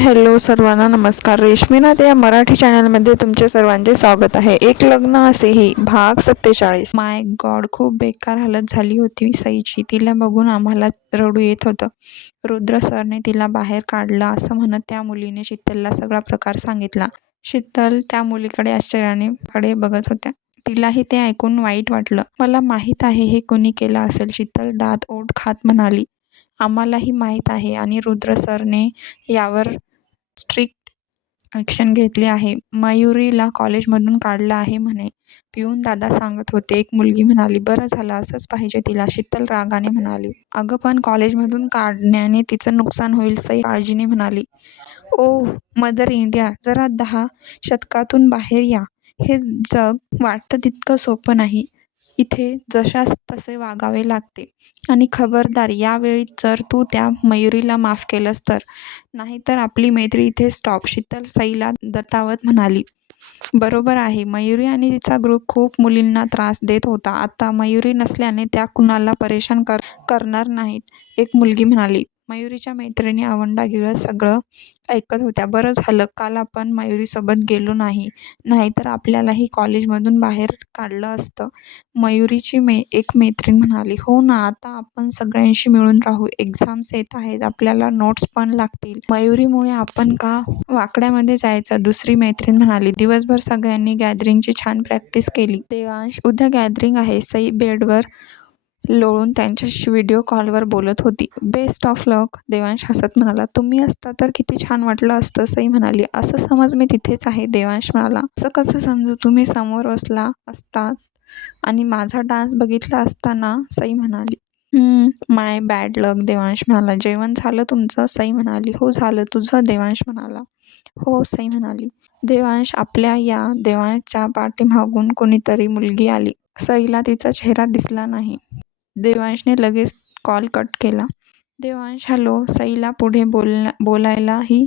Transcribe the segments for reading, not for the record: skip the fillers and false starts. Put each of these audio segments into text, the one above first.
Hello सर्वांना नमस्कार. रेश्मीनाथ या मराठी चॅनलमध्ये तुमचे सर्वांचे स्वागत आहे. एक लग्न असेही भाग 47. माय गॉड, खूप बेकार हालत झाली होती सईची. तिला बघून आम्हाला रडू येत होतं. रुद्र सरने तिला बाहेर काढलं असं म्हणत त्या मुलीने शीतलला सगळा प्रकार सांगितला. शीतल त्या मुलीकडे आश्चर्याने कडे बघत होत्या. तिलाही ते ऐकून वाईट वाटलं. मला माहीत आहे हे कोणी केलं असेल, शीतल दात ओठ खात म्हणाली. आम्हालाही माहीत आहे आणि रुद्र सरने यावर स्ट्रिक्ट ॲक्शन घेतली आहे. मयुरीला कॉलेजमधून काढलं आहे म्हणे, पिऊन दादा सांगत होते, एक मुलगी म्हणाली. बरं झालं, असंच पाहिजे तिला, शीतल रागाने म्हणाली. अगं पण कॉलेजमधून काढण्याने तिचं नुकसान होईल, सई काळजीने म्हणाली. ओ मदर इंडिया, जरा 10 शतकातून बाहेर या. हे जग वाटतं तितकं सोपं नाही. इथे जशास तसे वागावे लागते. आणि खबरदार, यावेळी जर तू त्या मयुरीला माफ केलंस तर. नाहीतर आपली मैत्री इथे स्टॉप, शीतल सईला दटावत म्हणाली. बरोबर आहे, मयुरी आणि तिचा ग्रुप खूप मुलींना त्रास देत होता. आता मयुरी नसल्याने त्या कुणाला परेशान करणार नाहीत, एक मुलगी म्हणाली. मयुरीच्या मैत्रिणी आवंडा गिळत सगळं ऐकत होत्या. बरं झालं काल आपण मयुरीसोबत गेलो नाही, नाहीतर आपल्यालाही कॉलेजमधून बाहेर काढलं असतं, मयुरीची एक मैत्रीण म्हणाली. हो ना, आता आपण सगळ्यांशी मिळून राहू. एक्झाम्स येत आहेत, आपल्याला नोट्स पण लागतील. मयुरीमुळे आपण का वाकड्यामध्ये जायचं, दुसरी मैत्रीण म्हणाली. दिवसभर सगळ्यांनी गॅदरिंगची छान प्रॅक्टिस केली. देवांश, उद्या गॅदरिंग आहे, सई बेडवर लोळून त्यांच्याशी व्हिडिओ कॉलवर बोलत होती. बेस्ट ऑफ लक, देवांश हसत म्हणाला. तुम्ही असता तर किती छान वाटलं असतं, सई म्हणाली. असं समज मी तिथेच आहे, देवांश म्हणाला. असं कसं समजू, तुम्ही समोर बसला असतात आणि माझा डान्स बघितला असता ना, सई म्हणाली. माय बॅड लक, देवांश म्हणाला. जेवण झालं तुमचं, सई म्हणाली. हो झालं, तुझं, देवांश म्हणाला. हो, सई म्हणाली. देवांश, आपल्या या देवांशच्या पाठीमागून कोणीतरी मुलगी आली. सईला तिचा चेहरा दिसला नाही. देवांशने लगेच कॉल कट केला. देवांश, हॅलो, सईला पुढे बोलायलाही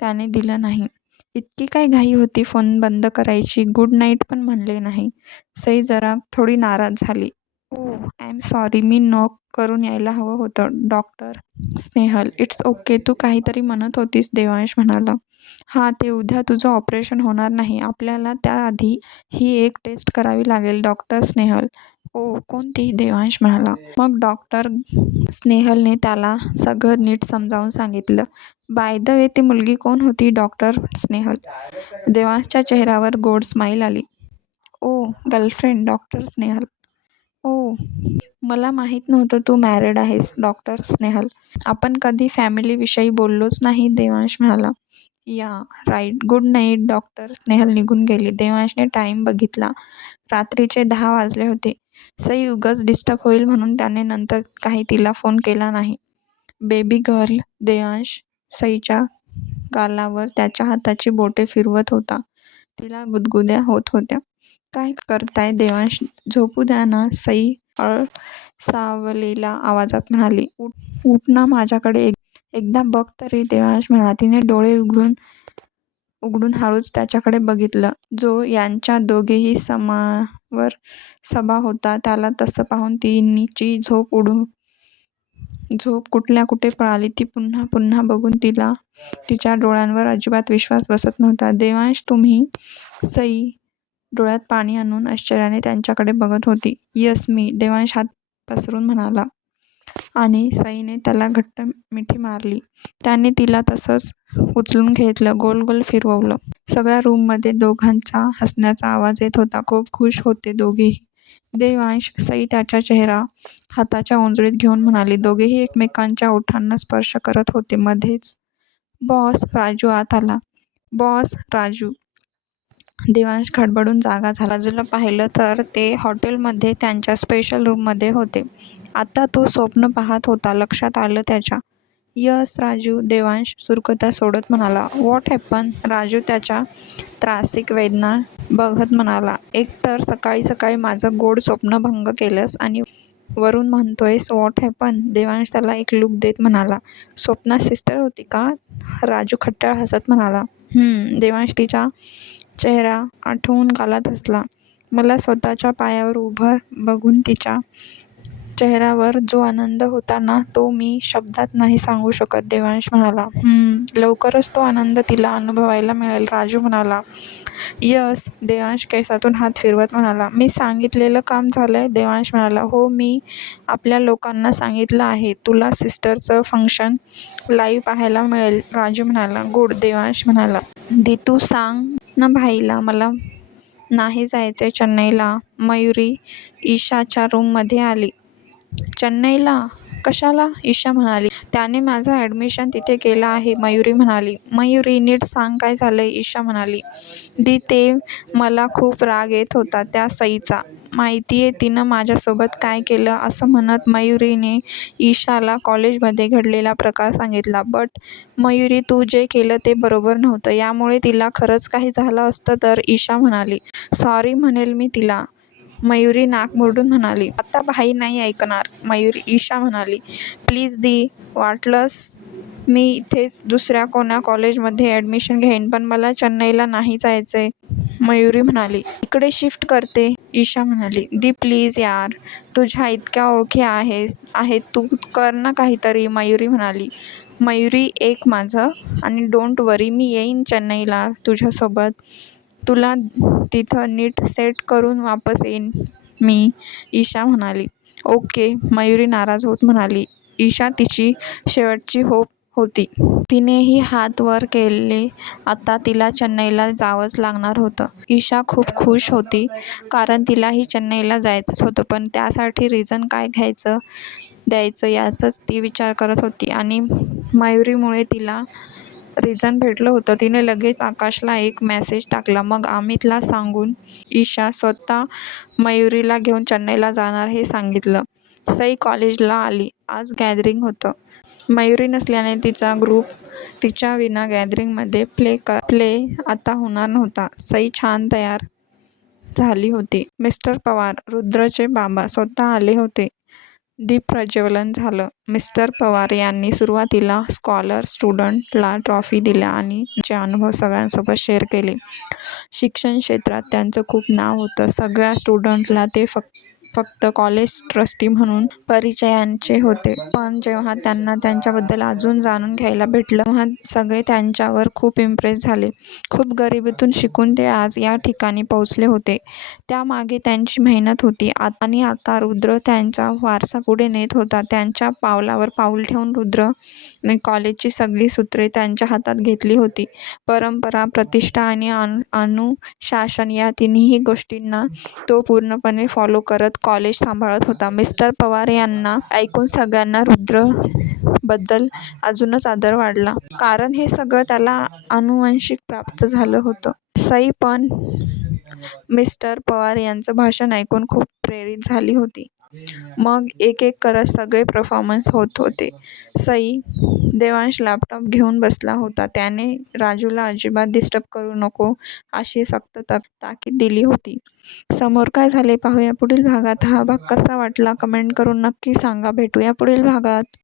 त्याने दिलं नाही. इतकी काय घाई होती फोन बंद करायची, गुड नाईट पण म्हणले नाही. सई जरा थोडी नाराज झाली. I am sorry, me knock करून यायला हवं होतं. डॉक्टर स्नेहल, इट्स ओके, तू काहीतरी म्हणत होतीस, देवांश म्हणाला. हां, ते उद्या तुझं ऑपरेशन होणार नाही, आपल्याला त्याआधी ही एक टेस्ट करावी लागेल, डॉक्टर स्नेहल. ओ कोणती, देवांश म्हणाला. मग डॉक्टर स्नेहलने त्याला सगळं नीट समजावून सांगितलं. बाय द वे, ती मुलगी कोण होती, डॉक्टर स्नेहल. देवांशच्या चेहऱ्यावर गोड स्माईल आली. Oh girlfriend, doctor Snehal. Oh, मला माहीत नव्हतं तू मॅरिड आहेस, डॉक्टर स्नेहल. आपण कधी फॅमिलीविषयी बोललोच नाही, देवांश म्हणाला. Yeah right, good night, doctor Snehal निघून गेली. देवांशने टाईम बघितला, रात्रीचे 10 वाजले होते. सई उगाच डिस्टर्ब होईल म्हणून त्याने नंतर काही तिला फोन केला नाही. बेबी गर्ल, देवांश सईच्या गालावर त्याच्या हाताची बोटे फिरवत होता. तिला गुदगुद्या होत होत्या. काय करताय देवांश, झोपू द्या ना, सई सावलेल्या आवाजात म्हणाली. उठ ना, माझ्याकडे एकदा बघ तरी, देवांश म्हणाला. तिने डोळे उघडून हळूच त्याच्याकडे बघितलं. जो यांच्या दोघेही समावर सभा होता, त्याला तसं पाहून तिची झोप कुठल्या कुठे पळाली. ती पुन्हा पुन्हा बघून तिला तिच्या डोळ्यांवर अजिबात विश्वास बसत नव्हता. देवांश, तुम्ही, सई डोळ्यात पाणी आणून आश्चर्याने त्यांच्याकडे बघत होती. यस मी, देवांश हात पसरून म्हणाला. आणि सईने त्याला घट्ट मिठी मारली. त्याने तिला तसंच उचलून घेतलं, गोल गोल फिरवलं. सगळ्या रूममध्ये दोघांचा हसण्याचा आवाज येत होता. खूप खुश होते दोघेही. देवांश, सई त्याच्या चेहरा हाताच्या ओंजळीत घेऊन म्हणाली. दोघेही एकमेकांच्या ओठांना स्पर्श करत होते. मध्येच बॉस, राजू आत आला. बॉस, राजू. देवांश खडबडून जागा झाला. बाजूला पाहिलं तर ते हॉटेलमध्ये त्यांच्या स्पेशल रूममध्ये होते. आता तो स्वप्न पाहत होता, लक्षात आलं त्याच्या. यस राजू, देवांश सुरकुत्या सोडत म्हणाला. व्हॉट हॅपन, राजू त्याच्या त्रासिक वेदना बघत म्हणाला. एक तर सकाळी सकाळी माझं गोड स्वप्न भंग केलंस आणि वरून म्हणतोयस व्हॉट हॅपन, देवांश त्याला एक लूक देत म्हणाला. स्वप्नात सिस्टर होती का, राजू खट्टाळ हसत म्हणाला. देवांश तिचा चेहरा आठवून गालात हसला. मला स्वतःच्या पायावर उभं बघून तिच्या चेहऱ्यावर जो आनंद होता ना तो मी शब्दात नाही सांगू शकत, देवांश म्हणाला. लवकरच तो आनंद तिला अनुभवायला मिळेल, राजू म्हणाला. यस, देवांश केसातून हात फिरवत म्हणाला. मी सांगितलेलं काम झालंय, देवांश म्हणाला. हो, मी आपल्या लोकांना सांगितलं आहे. तुला सिस्टरचं फंक्शन लाईव्ह पाहायला मिळेल, राजू म्हणाला. गुड, देवांश म्हणाला. तू सांग ना भाईला, मला नाही जायचंय चेन्नईला. मयुरी ईशाच्या रूममध्ये आली. चेन्नईला? कशाला? ईशा म्हणाली. त्याने माझं ॲडमिशन तिथे केलं आहे, मयुरी म्हणाली. मयुरी, नीट सांग काय झालंय, ईशा म्हणाली. ते मला खूप राग येत होता त्या सईचा. माहितीये तिनं माझ्यासोबत काय केलं, असं म्हणत मयुरीने ईशाला कॉलेजमध्ये घडलेला प्रकार सांगितला. बट मयुरी, तू जे केलं ते बरोबर नव्हतं. यामुळे तिला खरंच काही झालं असतं तर, ईशा म्हणाली. सॉरी म्हणेल मी तिला, मयुरी नाक मुरडून म्हणाली. आता भाई नाही ऐकणार, ईशा म्हणाली. प्लीज वाटलंस मी इथेच दुसऱ्या कोण्या कॉलेजमध्ये ॲडमिशन घेईन, पण मला चेन्नईला नाही जायचंय, मयुरी म्हणाली. इकडे शिफ्ट करते, ईशा म्हणाली. प्लीज यार, तुझ्या इतक्या ओळखी आहेत, तू कर ना काहीतरी, मयुरी म्हणाली. मयुरी, एक माझं, आणि डोंट वरी, मी येईन चेन्नईला तुझ्यासोबत. तुला तिथं नीट सेट करून वापस येईन मी, ईशा म्हणाली. ओके, मयुरी नाराज होत म्हणाली. ईशा तिची शेवटची होप होती. तिनेही हात वर केले. आता तिला चेन्नईला जावंच लागणार होतं. ईशा खूप खुश होती, कारण तिलाही चेन्नईला जायचंच होतं, पण त्यासाठी रिझन काय द्यायचं याचाच ती विचार करत होती. आणि मयुरीमुळे तिला रिझन भेटलं होतं. तिने लगेच आकाशला एक मेसेज टाकला. मग अमितला सांगून ईशा स्वतः मयुरीला घेऊन चेन्नईला जाणार हे सांगितलं. सई कॉलेजला आली. आज गॅदरिंग होतं. मयुरी नसल्याने तिचा ग्रुप तिच्या विना गॅदरिंगमध्ये प्ले आता होणार नव्हता. सई छान तयार झाली होती. मिस्टर पवार, रुद्रचे बाबा, स्वतः आले होते. दीप प्रज्वलन झालं. मिस्टर पवार यांनी सुरुवातीला स्कॉलर स्टुडंटला ट्रॉफी दिल्या आणि त्यांचे अनुभव सगळ्यांसोबत शेअर केले. शिक्षण क्षेत्रात त्यांचं खूप नाव होतं. सगळ्या स्टुडंटला ते फक्त कॉलेज ट्रस्टी म्हणून परिचयाचे होते. पण जेव्हा त्यांना त्यांच्याबद्दल अजून जाणून घ्यायला भेटलं, तेव्हा सगळे त्यांच्यावर खूप इम्प्रेस झाले. खूप गरिबीतून शिकून ते आज या ठिकाणी पोहोचले होते. त्यामागे त्यांची मेहनत होती. आणि आता रुद्र त्यांचा वारसा पुढे नेत होता. त्यांच्या पावलावर पाऊल ठेवून रुद्रने कॉलेजची सगळी सूत्रे त्यांच्या हातात घेतली होती. परंपरा, प्रतिष्ठा आणि अनुशासन या तिन्ही गोष्टींना तो पूर्णपणे फॉलो करत कॉलेज सांभाळत होता. मिस्टर पवार यांना ऐकून सगळ्यांना रुद्रबद्दल अजूनच आदर वाढला, कारण हे सगळं त्याला आनुवंशिक प्राप्त झालं होतं. सई पण मिस्टर पवार यांचं भाषण ऐकून खूप प्रेरित झाली होती. मग एक एक करत सगळे परफॉर्मन्स होत होते. सई, देवांश लॅपटॉप घेऊन बसला होता. त्याने राजूला अजिबात डिस्टर्ब करू नको अशी सक्त ताकीद दिली होती. समोर काय झाले पाहूया पुढील भागात. हा भाग कसा वाटला कमेंट करून नक्की सांगा. भेटूया पुढील भागात.